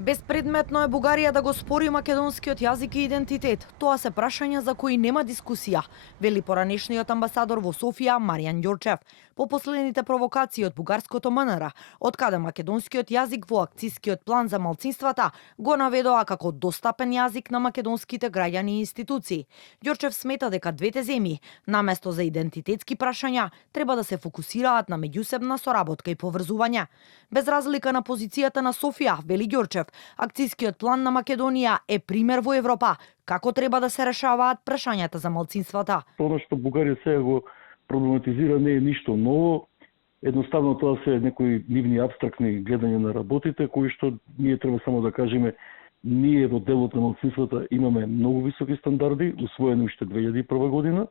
Безпредметно е Бугарија да го спори македонскиот јазик и идентитет. Тоа се прашања за кои нема дискусија, вели поранешниот амбасадор во Софија Маријан Ѓорчев. По последните провокации од бугарското МНР, од каде македонскиот јазик во акцискиот план за малцинствата го наведоа како достапен јазик на македонските граѓани и институции. Ѓорчев смета дека двете земји, наместо за идентитетски прашања, треба да се фокусираат на меѓусебна соработка и поврзување. Без разлика на позицијата на Софија, вели Ѓорчев, акцискиот план на Македонија е пример во Европа како треба да се решаваат прашањата за малцинствата. Тоа што Бугарија сега го проблематизира не е ништо ново. Едноставно тоа се некои нивни абстрактни гледања на работите, кои што ние треба само да кажеме, ние во делот на малцинствата имаме многу високи стандарди, усвоени уште 2001 година,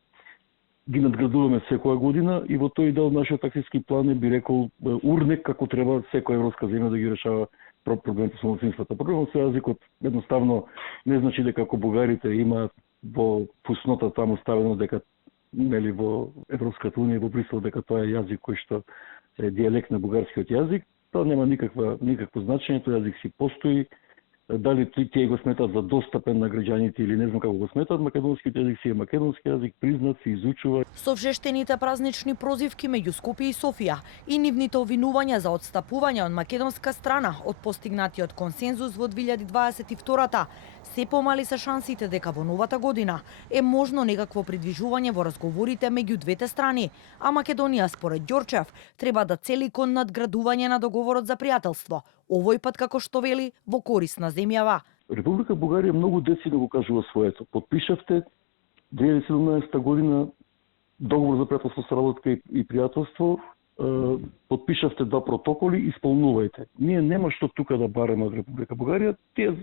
ги надградуваме секоја година и во тој дел нашиот акциски план е, би рекол, урнек како треба секоја европска земја да ги решава проблемите со малцинствата. Проблемот со јазикот едноставно не значи дека ако бугарите имаат во пуснота таму ставено дека нели во Европската унија, во Брисел, дека тоа е јазик кој што е дијалект на бугарскиот јазик, тоа нема никакво значење, тој јазик си постои. Дали тие го сметат за достапен на граѓаните или не знам како го сметат, македонскиот јазик си е македонски јазик, признат, се изучува. Со вжештените празнични прозивки меѓу Скопје и Софија и нивните обвинувања за отстапување од македонска страна од постигнатиот консензус во 2022-та, се помали се шансите дека во новата година е можно некакво придвижување во разговорите меѓу двете страни, а Македонија според Ѓорчев треба да цели кон надградување на договорот за пријателство, овој пат како што вели во корист на земјава. Република Бугарија многу децидно го кажува своето. Подпишавте 2017 година договор за пријателство, соработка и пријателство, подпишавте 2 протоколи, исполнувајте. Ние нема што тука да бараме од Република Бугарија, тие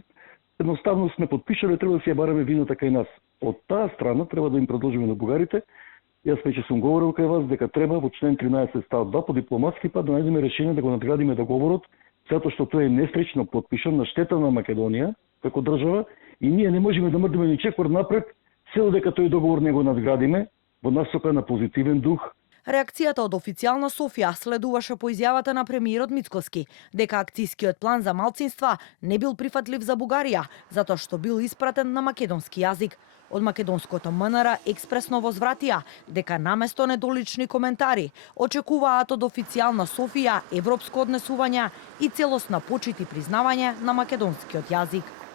едноставно сме подпишале, треба да си ја бараме вината кај нас. Од таа страна треба да им предложиме на бугарите. Јас веќе сум говорил кај вас дека треба во член 13 став 2 по дипломатски пат да најдеме решение да го надградиме договорот, затоа што тој е несречно подпишан на штета на Македонија како држава и ние не можеме да мрдиме ни чекор напред, се додека тој договор не го надградиме во насока на позитивен дух. Реакцијата од официјална Софија следуваше по изјавата на премиерот Мицкоски дека акцискиот план за малцинства не бил прифатлив за Бугарија, затоа што бил испратен на македонски јазик. Од македонското МНР експресно возвратија дека наместо недолични коментари очекуваат од официјална Софија европско однесување и целосна почит и признавање на македонскиот јазик.